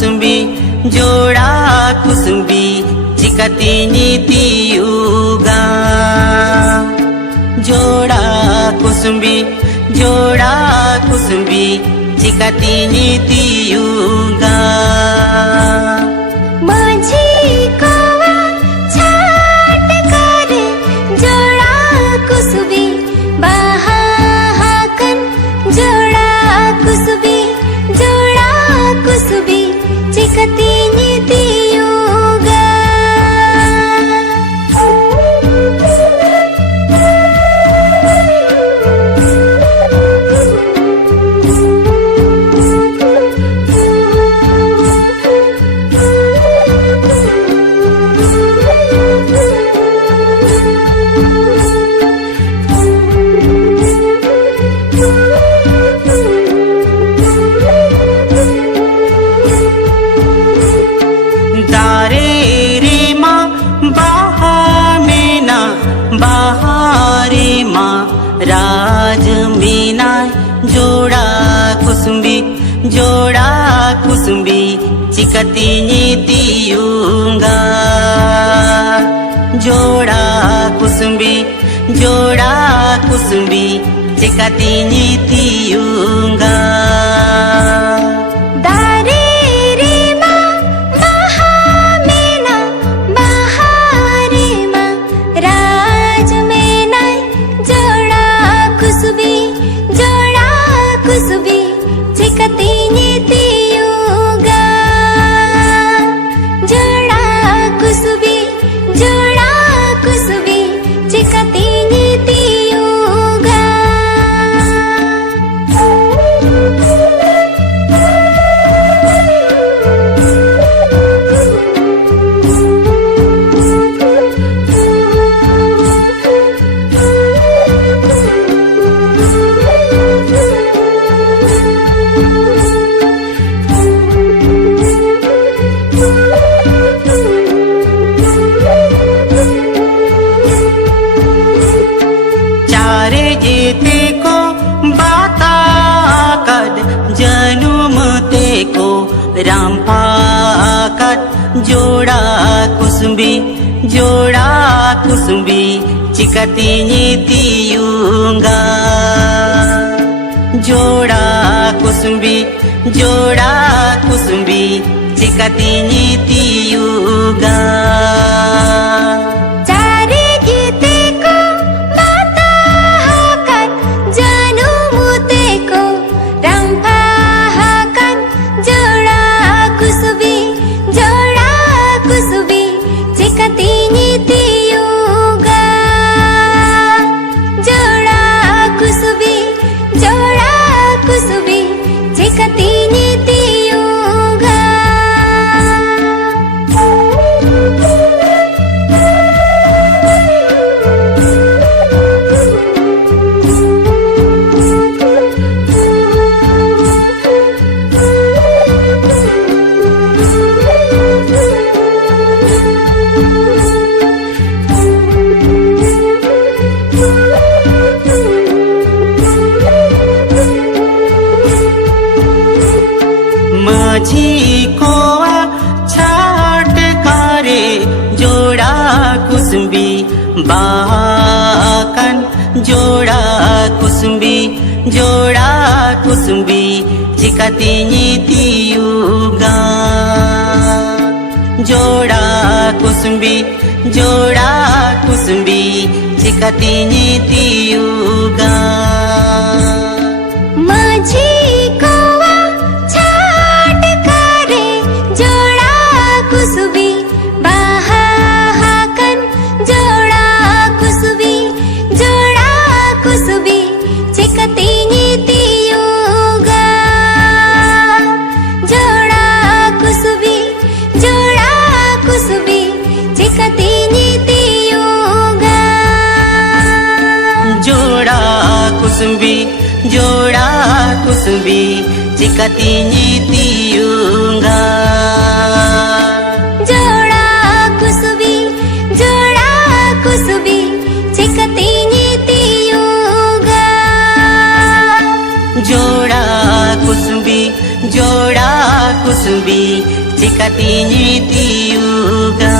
कुसुम्बी जोड़ा कुसुम्बी चिकतिनी तियुगा जोड़ा कुसुम्बी चिकतिनी तियुगा माझी कवा छाट कर जोड़ा कुसुम्बी बाहाकन जोड़ा कुसुम्बी चिकतिनी तियुगा राज मीना जोड़ा कुसुम्बी चिकतिनी तियुगा जोड़ा कुसुम्बी चिकतिनी तियुगा चिकतिनी तियुगा जोड़ा कुसुम्बी चिकतिनी तियुगा राम पाकत जोड़ा कुसुम्बी चिकतिनी तियुगा जोड़ा कुसुम्बी चिकतिनी तियुगा चिकतिनी तियुगा जोड़ा कुसुम्बी चिकतिनी तियुगा माझी कोवा छाट करे जोड़ा कुसुम्बी बाहाकन जोड़ा कुसुम्बी चिकतिनी तियुगा जोड़ा कुसुम्बी चिकतिनी तियुगा माझी कवा छाट करे जोड़ा कुसुम्बी बाहाकन जोड़ा कुसुम्बी चिकतिनी तियुगा जोड़ा कुसुम्बी चिकतिनी तियुगा जोड़ा कुसुम्बी चिकतिनी तियुगा जोड़ा कुसुम्बी चिकतिनी तियुगा जोड़ा कुसुम्बी kusumbi Cikatinyi tiuga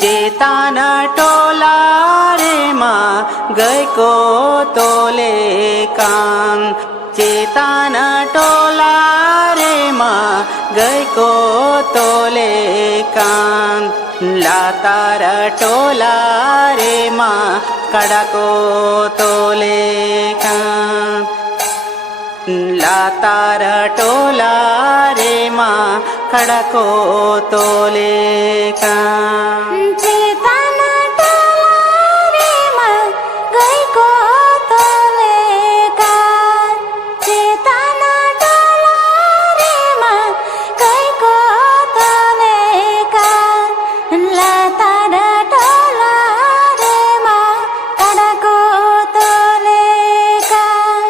चेताना टोला रे माँ गए को तोले कान चेताना टोला रे माँ गए को तोले कान लातारा टोला रे माँ कड़ा को तोले कान लातारा टोला रे माँ कड़ा को तोले कान चेताना टोला रे माँ गई को तोले कान चेताना टोला रे माँ गई को तोले कान लातारा टोला रे माँ कड़ा को तोले कान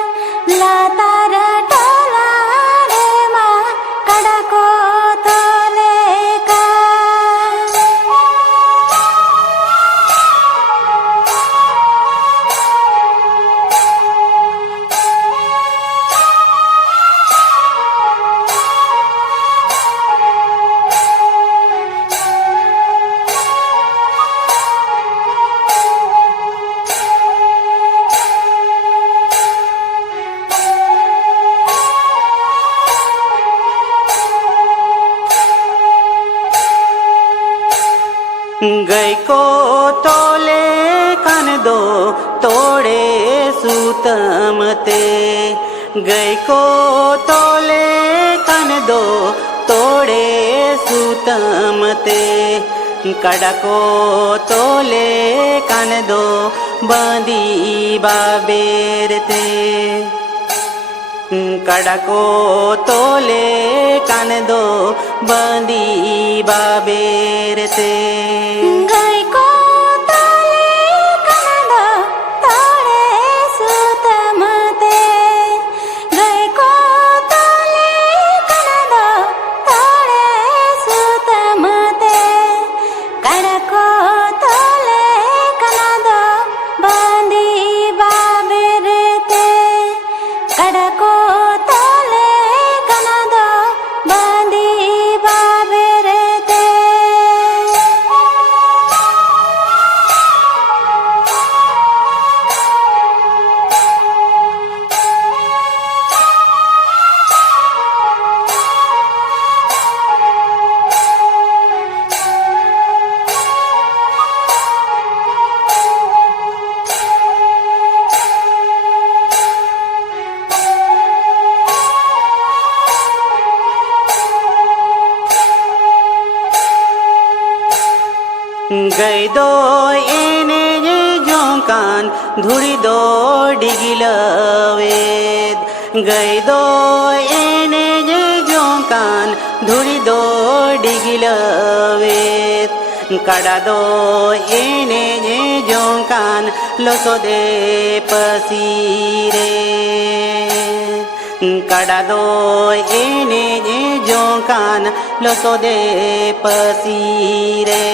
लातारा टोला रे माँ कड़ा को तोले कान गई को तोले कन दो तोड़े सूतमते गई को तोले कन दो तोड़े सूतमते कड़ा को तोले कन दो बांदी बाबेरते कड़ा को तोले कन दो बांदी बाबेरते गई को तोले कन दो तोड़े सूतमते गई को तोले कन दो तोड़े सूतमते कड़ा को तोले कन दो बांदी बाबेरते कड़ा को तोले कन दो बांदी बाबेरते गई दो एने जे जोकान धुरी दो डिगिलवेद गई दो एने जे जोकान धुरी दो डिगिलवेद कड़ा दो एने जे जोकान लोसो दे पसीरे कड़ा दो एने जे जोकान लोसो दे पसीरे